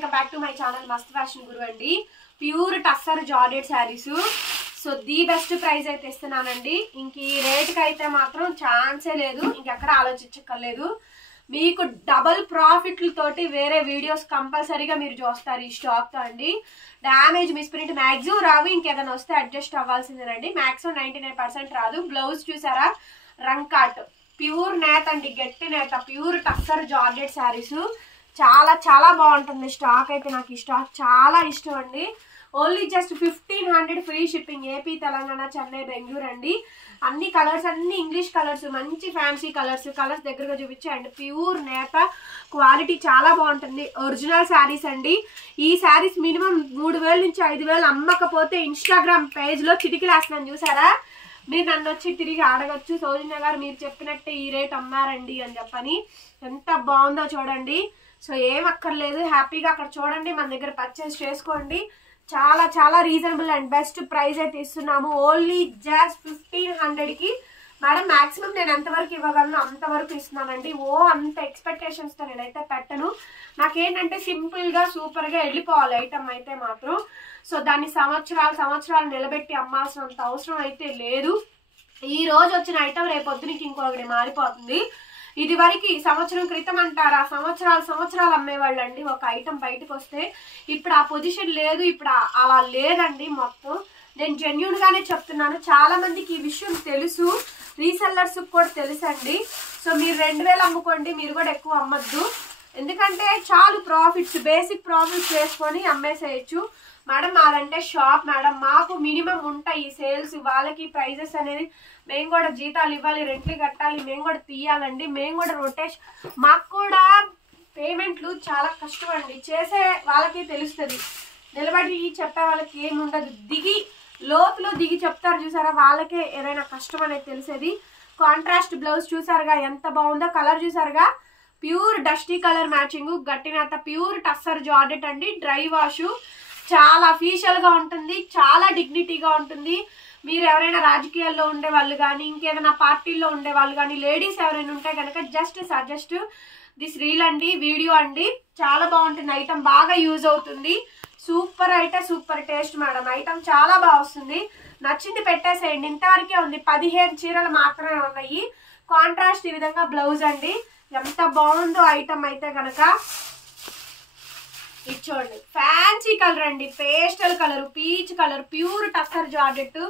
Welcome back to my channel మస్త్ fashion గురు అండి. Pure tussar georgette saris. So the best price అయితే ఇస్తున్నానండి. ఇంక ఈ రేట్కి అయితే మాత్రం ఛాన్సే లేదు, ఇంకెక్కడ ఆలోచించక్కర్లేదు. మీకు డబల్ ప్రాఫిట్లతోటి వేరే వీడియోస్ కంపల్సరీగా మీరు చూస్తారు ఈ స్టాక్తో అండి. డ్యామేజ్ మిస్ప్రింట్ మ్యాక్సిమం రావు, ఇంకేదైనా వస్తే అడ్జస్ట్ అవ్వాల్సిందేనండి. మ్యాక్సిమం 99% రాదు. బ్లౌజ్ చూసారా, రంగ్ కాట్ ప్యూర్ నేత అండి, గట్టి నేత, ప్యూర్ టస్సర్ జార్జెట్ శారీస్. చాలా చాలా బాగుంటుంది స్టాక్ అయితే. నాకు ఈ స్టాక్ చాలా ఇష్టం అండి. Only just 1500 free shipping. AP, Telangana, Chennai, Bengaluru అండి. అన్ని కలర్స్, అన్ని ఇంగ్లీష్ కలర్స్, మంచి ఫ్యాన్సీ కలర్స్ దగ్గరగా చూపించండి. ప్యూర్ నేత క్వాలిటీ చాలా బాగుంటుంది. ఒరిజినల్ శారీస్ అండి. ఈ శారీస్ మినిమం 3000 నుంచి 5000 అమ్మకపోతే ఇన్స్టాగ్రామ్ పేజ్లో చిటికలేస్తున్నాను చూసారా. మీరు నన్ను వచ్చి తిరిగి అడగచ్చు, సౌజన్య గారు మీరు చెప్పినట్టే ఈ రేట్ అమ్మారండి అని చెప్పని. ఎంత బాగుందో చూడండి. సో ఏం అక్కర్లేదు, హ్యాపీగా అక్కడ చూడండి, మన దగ్గర పర్చేస్ చేసుకోండి. చాలా చాలా రీజనబుల్ అండ్ బెస్ట్ ప్రైస్ అయితే ఇస్తున్నాము. ఓన్లీ జస్ట్ 1500కి. మేడం మాక్సిమం నేను ఎంతవరకు ఇవ్వగలను అంతవరకు ఇస్తున్నానండి. అంత ఎక్స్పెక్టేషన్స్తో నేనైతే పెట్టను. నాకేంటంటే సింపుల్గా సూపర్గా వెళ్ళిపోవాలి ఐటమ్ అయితే మాత్రం. సో దాన్ని సంవత్సరాలు నిలబెట్టి అమ్మాల్సినంత అవసరం అయితే లేదు. ఈ రోజు వచ్చిన ఐటమ్ రేపొద్దునికి ఇంకొకటి మారిపోతుంది. ఇది వరకు సంవత్సరం క్రితం అంటారా, సంవత్సరాలు అమ్మేవాళ్ళు అండి ఒక ఐటమ్ బయటకు వస్తే. ఇప్పుడు ఆ పొజిషన్ లేదు, ఇప్పుడు అలా లేదండి మొత్తం. నేను జెన్యూన్ గానే చెప్తున్నాను. చాలా మందికి ఈ విషయం తెలుసు, రీసెల్లర్స్ కూడా తెలుసు అండి. సో మీరు 2000 అమ్ముకోండి, మీరు కూడా ఎక్కువ అమ్మద్దు. ఎందుకంటే చాలు ప్రాఫిట్స్, బేసిక్ ప్రాఫిట్స్ వేసుకొని అమ్మేసేయచ్చు. మేడం మాదంటే షాప్ మేడం, మాకు మినిమం ఉంటాయి సేల్స్, వాళ్ళకి ప్రైజెస్ అనేది మేము కూడా జీతాలు ఇవ్వాలి, రెంట్లు కట్టాలి, మేము కూడా తీయాలండి, మేము కూడా రొటేషన్, మాకు కూడా పేమెంట్లు చాలా కష్టం అండి. చేసే వాళ్ళకి తెలుస్తుంది, నిలబడి చెప్పే వాళ్ళకి ఏమి ఉండదు. లోతులో దిగి చెప్తారు చూసారా, వాళ్ళకే ఏదైనా కష్టం అనేది తెలిసేది. కాంట్రాస్ట్ బ్లౌజ్ చూసారుగా ఎంత బాగుందో, కలర్ చూసారుగా, ప్యూర్ డస్టీ కలర్ మ్యాచింగ్, గట్టినంత ప్యూర్ టస్సర్ జార్జెట్ అండి. డ్రై వాష్, చాలా అఫీషియల్ గా ఉంటుంది, చాలా డిగ్నిటీగా ఉంటుంది. మీరు ఎవరైనా రాజకీయాల్లో ఉండే వాళ్ళు కానీ, ఇంకేదైనా పార్టీల్లో ఉండే వాళ్ళు కానీ, లేడీస్ ఎవరైనా ఉంటే కనుక జస్ట్ సజెస్ట్ దిస్ రీల్ అండి, వీడియో అండి. చాలా బాగుంటుంది ఐటమ్, బాగా యూజ్ అవుతుంది. సూపర్ అయితే సూపర్ టేస్ట్ మేడం. ఐటమ్ చాలా బాగా వస్తుంది. నచ్చింది పెట్టేసేయండి. ఇంతవరకే ఉంది, 15 చీరలు మాత్రమే ఉన్నాయి. కాంట్రాస్ట్ ఈ విధంగా బ్లౌజ్ అండి. ఎంత బాగుందో ఐటమ్ అయితే కనుక. ఇది చూడండి, ఫ్యాన్సీ కలర్ అండి, pastel colour, peach colour, pure tussar georgette.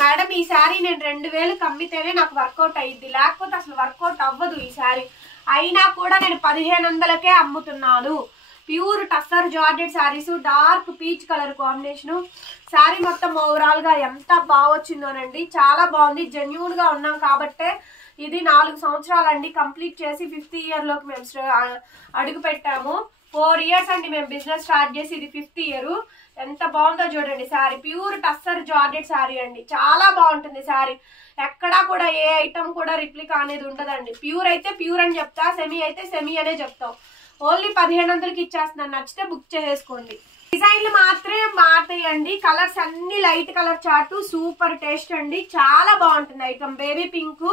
Madam ఈ శారీ నేను 2000కి అమ్మితేనే నాకు వర్కౌట్ అయ్యిద్ది, లేకపోతే అసలు వర్కౌట్ అవ్వదు ఈ శారీ. అయినా కూడా నేను 1500కే అమ్ముతున్నాను. Pure tussar georgette saris, dark peach colour combination. Sari మొత్తం ఓవరాల్ గా ఎంత బాగా వచ్చిందోనండి, చాలా బాగుంది. జెన్యూన్ గా ఉన్నాం కాబట్టే ఇది 4 సంవత్సరాలండి కంప్లీట్ చేసి 5th ఇయర్ లోకి మేము అడుగు పెట్టాము. 4 ఇయర్స్ అండి మేము బిజినెస్ స్టార్ట్ చేసి, ఇది 5th ఇయర్. ఎంత బాగుందో చూడండి శారీ. ప్యూర్ టస్సర్ జార్జెట్ శారీ అండి, చాలా బాగుంటుంది శారీ. ఎక్కడా కూడా ఏ ఐటమ్ కూడా రిప్లికా అనేది ఉండదండి. ప్యూర్ అయితే ప్యూర్ అని చెప్తా, సెమీ అయితే సెమీ అనే చెప్తాం. ఓన్లీ 1500కి ఇచ్చేస్తున్నాను. నచ్చితే బుక్ చేసుకోండి. డిజైన్లు మాత్రమే మారుతాయండి. కలర్స్ అన్ని light colour chart, super taste అండి, చాలా బాగుంటుంది item. Baby pink,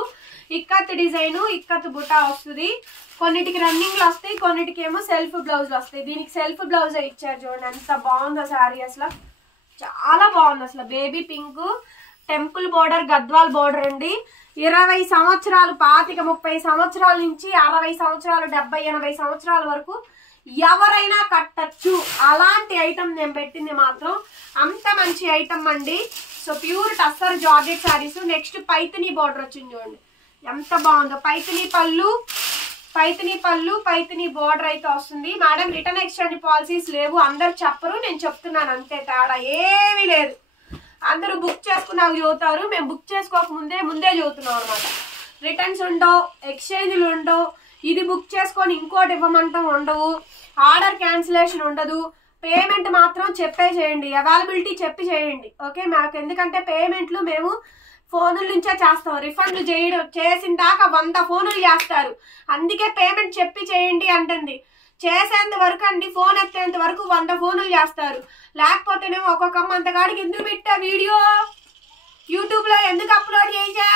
ikat design, ikat బుటా వస్తుంది. కొన్నిటికి రన్నింగ్ లో వస్తాయి, కొన్నిటికి ఏమో సెల్ఫ్ బ్లౌజ్ వస్తాయి. దీనికి సెల్ఫ్ బ్లౌజ్ ఇచ్చారు చూడండి, ఎంత బాగుందో శారీ. అసలు చాలా బాగుంది. అసలు baby pink, temple border, Gadwal border అండి. 20 సంవత్సరాలు, 25-30 సంవత్సరాల నుంచి 60 సంవత్సరాలు, 70-80 సంవత్సరాల వరకు ఎవరైనా కట్టచ్చు. అలాంటి ఐటమ్ నేను పెట్టింది మాత్రం అంత మంచి ఐటమ్ అండి. So pure tussar georgette saris. Next Paithani border వచ్చింది చూడండి, ఎంత బాగుందో. పైథినీ పళ్ళు, పైథినీ బోర్డర్ అయితే వస్తుంది. మేడం రిటర్న్ ఎక్స్చేంజ్ పాలసీస్ లేవు, అందరు చెప్పరు, నేను చెప్తున్నాను అంతే, తేడా ఏమీ లేదు. అందరూ బుక్ చేసుకున్నాక చదువుతారు, మేము బుక్ చేసుకోక ముందే చదువుతున్నాం అనమాట. రిటర్న్స్ ఉండవు, ఎక్స్చేంజ్లు ఉండవు, ఇది బుక్ చేసుకొని ఇంకోటి ఇవ్వమంటాం ఉండవు, ఆర్డర్ క్యాన్సిలేషన్ ఉండదు. పేమెంట్ మాత్రం చెప్పే చేయండి, అవైలబిలిటీ చెప్పి చేయండి, ఓకే. మాకు ఎందుకంటే పేమెంట్లు మేము ఫోనుల నుంచే చేస్తాం. రిఫండ్లు చేసిన దాకా 100 ఫోనులు చేస్తారు, అందుకే పేమెంట్ చెప్పి చేయండి అంటుంది. చేసేంత వరకు అండి, ఫోన్ ఎత్తేంత వరకు 100 ఫోనులు చేస్తారు. లేకపోతేనేమో ఒక్కొక్క అమ్మ అంతగాడికి ఎందుకు పెట్టా వీడియో, యూట్యూబ్ లో ఎందుకు అప్లోడ్ చేసా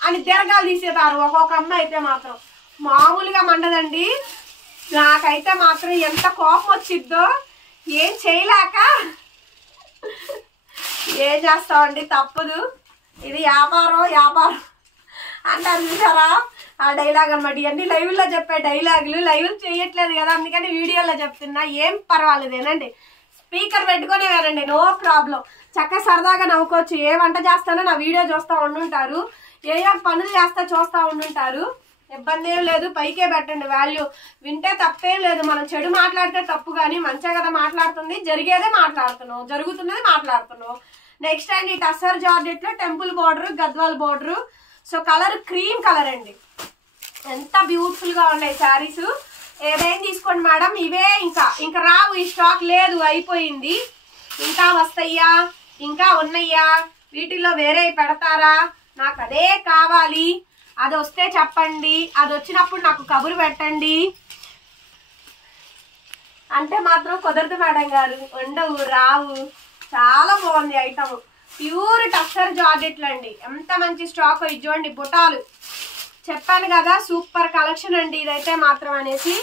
అని తిరగాలు తీసేదారు ఒక్కొక్క అమ్మ అయితే మాత్రం. మామూలుగా మండదండి. నాకైతే మాత్రం ఎంత కోపం వచ్చిద్దో ఏం చేయలేక ఏం చేస్తామండి, తప్పదు. ఇది వ్యాపారం అంటారు చూసారా, ఆ డైలాగ్ అనమాట. ఇవన్నీ లైవ్లో చెప్పే డైలాగులు, లైవ్ చేయట్లేదు కదా, అందుకని వీడియోలో చెప్తున్నా. ఏం పర్వాలేదేనండి, స్పీకర్ పెట్టుకునే వేరండి, నో ప్రాబ్లం. చక్కగా సరదాగా నవ్వుకోవచ్చు. ఏ వంట చేస్తానో నా వీడియో చూస్తూ ఉండుంటారు, ఏ పనులు చేస్తా చూస్తూ ఉండుంటారు. ఇబ్బంది ఏం లేదు, పైకే పెట్టండి వాల్యూ. వింటే తప్పేం లేదు. మనం చెడు మాట్లాడితే తప్పు, కానీ మంచిగా కదా మాట్లాడుతుంది, జరిగేదే మాట్లాడుతున్నాం, జరుగుతున్నది మాట్లాడుతున్నాం. నెక్స్ట్ అండి టస్సర్ జార్జెట్ లో temple border, Gadwal border. So colour cream colour అండి, ఎంత బ్యూటిఫుల్ గా ఉన్నాయి శారీస్. ఏదైనా తీసుకోండి మేడం. ఇవే ఇంకా రావు, ఈ స్టాక్ లేదు, అయిపోయింది. ఇంకా వస్తాయ్యా, ఇంకా ఉన్నాయ్యా, వీటిల్లో వేరే పెడతారా, నాకు అదే కావాలి, అది వస్తే చెప్పండి, అది వచ్చినప్పుడు నాకు కబురు పెట్టండి అంటే మాత్రం కుదరదు మేడం గారు, ఉండవు, రావు. చాలా బాగుంది ఐటమ్. ప్యూర్ టస్సర్ జార్జెట్లు అండి, ఎంత మంచి స్టాక్. ఇది చూడండి, బుటాలు చెప్పాను కదా, సూపర్ కలెక్షన్ అండి ఇదైతే మాత్రం అనేసి.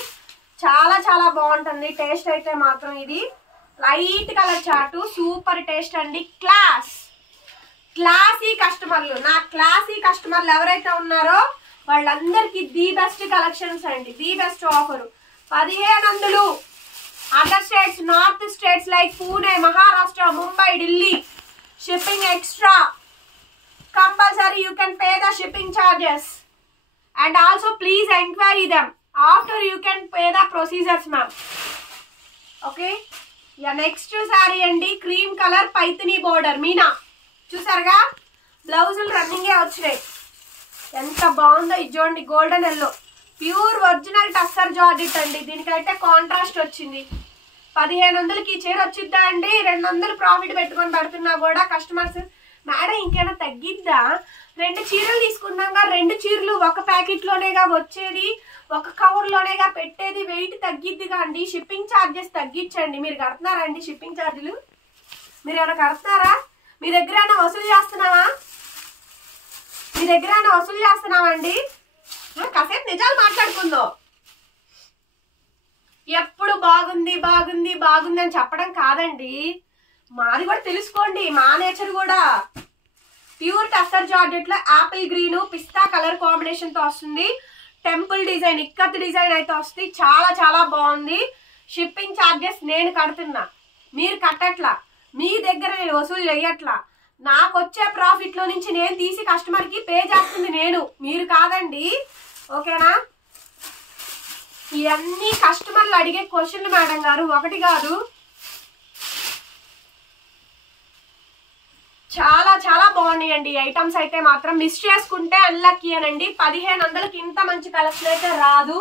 చాలా చాలా బాగుంటుంది టేస్ట్ అయితే మాత్రం. ఇది లైట్ కలర్ చాటు, సూపర్ టేస్ట్ అండి. క్లాసీ కస్టమర్లు, నా క్లాసీ కస్టమర్లు ఎవరైతే ఉన్నారో వాళ్ళందరికీ ది బెస్ట్ కలెక్షన్స్ అండి, the best offer. 1500 other states, north states like Pune, Maharashtra, Mumbai, Delhi, shipping extra. Compulsory you can pay the shipping charges and also please enquiry them after you can pay the procedures ma'am. Okay, next sari అండి, cream colour Paithani border meena. చూసారుగా, బ్లౌజులు రన్నింగే వచ్చినాయి. ఎంత బాగుందో ఇది చూడండి, golden yellow, pure original tussar georgette అండి. దీనికైతే కాంట్రాస్ట్ వచ్చింది. 1500కి ఈ చీర వచ్చిద్దా అండి, 200 ప్రాఫిట్ పెట్టుకొని పెడుతున్నా కూడా కస్టమర్స్, మేడం ఇంకేమైనా తగ్గిద్దా, 2 చీరలు తీసుకున్నాగా, 2 చీరలు ఒక ప్యాకెట్ లోనేగా వచ్చేది, ఒక కవర్ లోనేగా పెట్టేది, వెయిట్ తగ్గిద్దిగా అండి. షిప్పింగ్ ఛార్జెస్ తగ్గించండి. మీరు కడుతున్నారా అండి షిప్పింగ్ ఛార్జీలు? మీరు ఏమైనా కడుతున్నారా? మీ దగ్గర ఏమైనా వసూలు చేస్తున్నావా? మీ దగ్గర ఏమైనా వసూలు చేస్తున్నావా అండి? కాసేపు నిజాలు మాట్లాడుకుందాం. ఎప్పుడు బాగుంది బాగుంది బాగుంది అని చెప్పడం కాదండి, మాది కూడా తెలుసుకోండి, మా నేచర్ కూడా. ప్యూర్ టస్సర్ జార్జెట్ లో ఆపిల్ గ్రీన్ పిస్తా కలర్ కాంబినేషన్ తో వస్తుంది. టెంపుల్ డిజైన్, ఇక్కత్ డిజైన్ అయితే వస్తుంది. చాలా చాలా బాగుంది. షిప్పింగ్ ఛార్జెస్ నేను కడుతున్నా, మీరు కట్టట్లా. మీ దగ్గర నేను వసూలు చెయ్యట్లా. నాకు వచ్చే ప్రాఫిట్ లో నుంచి నేను తీసి కస్టమర్ కి పే చేస్తుంది నేను, మీరు కాదండి. ఓకేనా? ఇవన్నీ కస్టమర్లు అడిగే క్వశ్చన్లు మేడం గారు, ఒకటి కాదు. చాలా చాలా బాగున్నాయండి ఐటమ్స్ అయితే మాత్రం. మిస్ చేసుకుంటే అన్లక్కీ అనండి. 1500కి ఇంత మంచి కలెక్షన్ అయితే రాదు.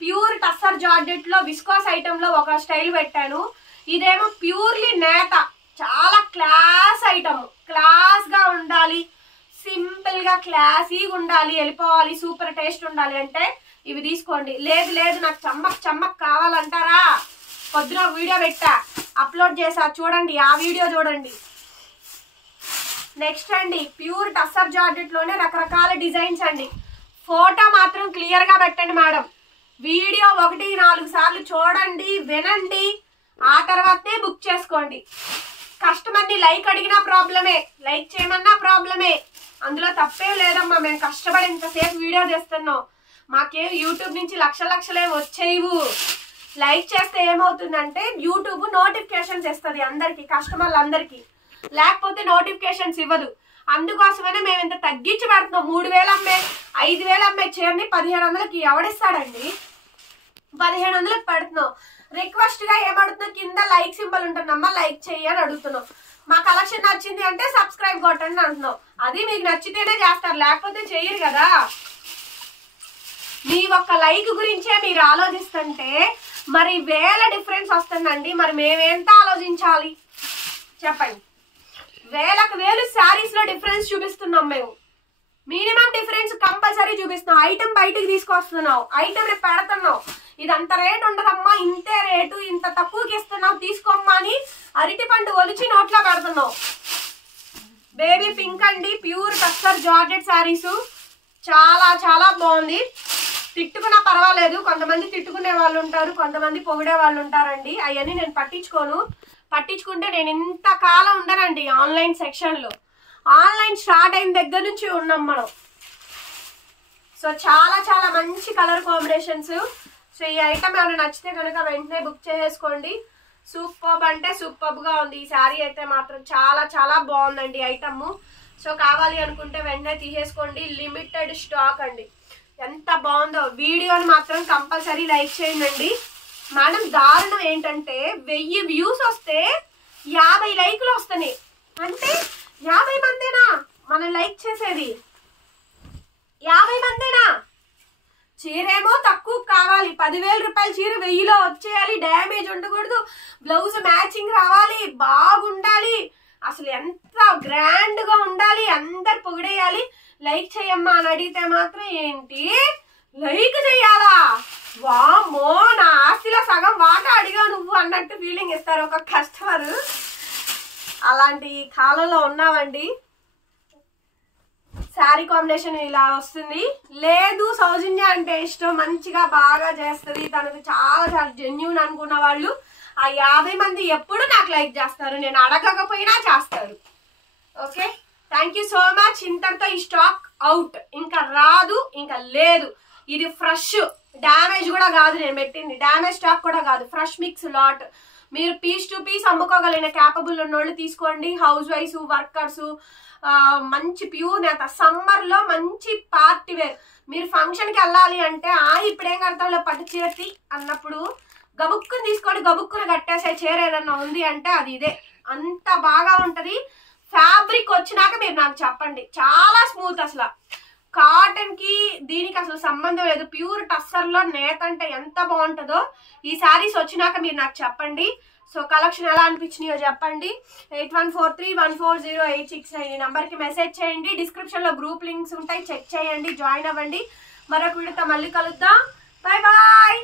ప్యూర్ టస్సర్ జార్జెట్ లో విస్కోస్ ఐటమ్ లో ఒక స్టైల్ పెట్టాను. ఇదేమో ప్యూర్లీ నేత, చాలా క్లాస్ ఐటమ్. క్లాస్ గా ఉండాలి, సింపుల్ గా క్లాసీగా ఉండాలి, వెళ్ళిపోవాలి, సూపర్ టేస్ట్ ఉండాలి అంటే ఇవి తీసుకోండి. లేదు లేదు నాకు చమ్మక్ కావాలంటారా, పొద్దున వీడియో పెట్టా, అప్లోడ్ చేసా, చూడండి, ఆ వీడియో చూడండి. నెక్స్ట్ అండి, ప్యూర్ టస్సర్ జార్జెట్ లోనే రకరకాల డిజైన్స్ అండి. ఫోటో మాత్రం క్లియర్ గా పెట్టండి మేడం. వీడియో 1-4 సార్లు చూడండి, వినండి, ఆ తర్వాతే బుక్ చేసుకోండి. కస్టమర్ ని లైక్ అడిగినా ప్రాబ్లమే, లైక్ చేయమన్నా ప్రాబ్లమే, అందులో తప్పే లేదమ్మా. మేము కష్టపడి ఇంతసేపు వీడియో చేస్తున్నాం, మాకేం యూట్యూబ్ నుంచి లక్షలే వచ్చేవు. లైక్ చేస్తే ఏమవుతుందంటే యూట్యూబ్ నోటిఫికేషన్స్ ఇస్తుంది అందరికి, కస్టమర్లందరికీ. లేకపోతే నోటిఫికేషన్స్ ఇవ్వదు. అందుకోసమనే మేము ఇంత తగ్గించి పెడుతున్నాం. 3000 అమ్మే 5000 అమ్మే చీరని 1500కి ఎవడిస్తాడండి? 1500కి పెడుతున్నాం. రిక్వెస్ట్ గా ఏమడుతున్నాం, కింద లైక్ సింబల్ ఉంటుందమ్మా, లైక్ చెయ్యి అని అడుగుతున్నాం. మా కలెక్షన్ నచ్చింది అంటే సబ్స్క్రైబ్ కొట్టండి అంటున్నాం. అది మీకు నచ్చితేనే చేస్తారు, లేకపోతే చెయ్యరు కదా. మీ ఒక్క లైక్ గురించే మీరు ఆలోచిస్తుంటే మరి వేల డిఫరెన్స్ వస్తుందండి. మరి మేమేంత ఆలోచించాలి చెప్పండి? వేలకు వేలు శారీస్ లో డిఫరెన్స్ చూపిస్తున్నాం మేము. మినిమం డిఫరెన్స్ కంపల్సరీ చూపిస్తున్నాం. ఐటమ్ బయటికి తీసుకొస్తున్నాం, ఐటమ్ రేపు పెడుతున్నాం. ఇదంత రేటు ఉండదమ్మా, ఇంతే రేటు, ఇంత తక్కువకి ఇస్తున్నాం, తీసుకోమ్మా అని అరటి పండు ఒలిచి నోట్లో పెడుతున్నాం. బేబీ పింక్ అండి, ప్యూర్ టస్సర్ జార్జెట్ శారీస్, చాలా చాలా బాగుంది. తిట్టుకున్నా పర్వాలేదు, కొంతమంది తిట్టుకునే వాళ్ళు ఉంటారు, కొంతమంది పొగిడే వాళ్ళు ఉంటారండి. అవన్నీ నేను పట్టించుకోను. పట్టించుకుంటే నేను ఇంతకాలం ఉండనండి ఆన్లైన్ సెక్షన్లో. ఆన్లైన్ స్టార్ట్ అయిన దగ్గర నుంచి ఉన్నాం మనం. సో చాలా చాలా మంచి కలర్ కాంబినేషన్స్. సో ఈ ఐటమ్ ఏమైనా నచ్చితే కనుక వెంటనే బుక్ చేసేసుకోండి. సూపర్బ్ అంటే సూపర్బ్గా ఉంది ఈ శారీ అయితే మాత్రం. చాలా చాలా బాగుందండి ఐటమ్. సో కావాలి అనుకుంటే వెంటనే తీసేసుకోండి. లిమిటెడ్ స్టాక్ అండి. ఎంత బాగుందో. వీడియోని మాత్రం కంపల్సరీ లైక్ చేయండి మేడం. దారుణం ఏంటంటే 1000 వ్యూస్ వస్తే 50 లైక్లు వస్తున్నాయి. అంటే 50 మందేనా మనం లైక్ చేసేది? 50 మందేనా? చీరేమో తక్కువ కావాలి, 10,000 రూపాయల చీర 1000లో వచ్చేయాలి, డ్యామేజ్ ఉండకూడదు, బ్లౌజ్ మ్యాచింగ్ రావాలి, బాగుండాలి, అసలు ఎంత గ్రాండ్ గా ఉండాలి, అందరు పొగిడేయాలి. లైక్ చేయమ్మా అని అడిగితే మాత్రం ఏంటి లైక్ చెయ్యాలా? వామ్మో, నా ఆస్తిలో సగం వాటా అడిగా నువ్వు అన్నట్టు ఫీలింగ్ ఇస్తారు ఒక కస్టమర్. అలాంటి కాలంలో ఉన్నామండి. శారీ కాంబినేషన్ ఇలా వస్తుంది. లేదు సౌజన్య అంటే ఇష్టం, మంచిగా బాగా చేస్తుంది, తనకు చాలా చాలా జెన్యూన్ అనుకున్న వాళ్ళు ఆ 50 మంది ఎప్పుడు నాకు లైక్ చేస్తారు, నేను అడగకపోయినా చేస్తారు. Okay, thank you so much. ఇంతటితో ఈ స్టాక్ అవుట్, ఇంకా రాదు, ఇంకా లేదు. ఇది ఫ్రెష్, డ్యామేజ్ కూడా కాదు, నేను పెట్టింది డ్యామేజ్ స్టాక్ కూడా కాదు, ఫ్రెష్ మిక్స్ లాట్. మీరు పీస్ టు పీస్ అమ్ముకోగలిగిన క్యాపబుల్ ఉన్నోళ్ళు తీసుకోండి. హౌస్ వైఫ్, వర్కర్స్, మంచి ప్యూర్ నేత, సమ్మర్ లో మంచి పార్టీ వేర్. మీరు ఫంక్షన్ కి వెళ్ళాలి అంటే ఇప్పుడేం కడతాంలో పట్టు చీరతి అన్నప్పుడు గబుక్కుని తీసుకోండి, గబుక్కుని కట్టేసే చీర ఏదన్నా ఉంది అంటే అది ఇదే. అంత బాగా ఉంటది. ఫ్యాబ్రిక్ వచ్చినాక మీరు నాకు చెప్పండి. చాలా స్మూత్, అసలు కాటన్ కి దీనికి అసలు సంబంధం లేదు. ప్యూర్ టస్సర్ లో నేత అంటే ఎంత బాగుంటుందో. ఈ శారీస్ వచ్చినాక మీరు నాకు చెప్పండి. సో కలెక్షన్ ఎలా అనిపించినాయో చెప్పండి. 8143140869 ఈ నంబర్కి మెసేజ్ చేయండి. డిస్క్రిప్షన్ లో గ్రూప్ లింక్స్ ఉంటాయి, చెక్ చేయండి, జాయిన్ అవ్వండి. మరొక వీడియోతో మళ్ళీ కలుద్దాం. Bye bye.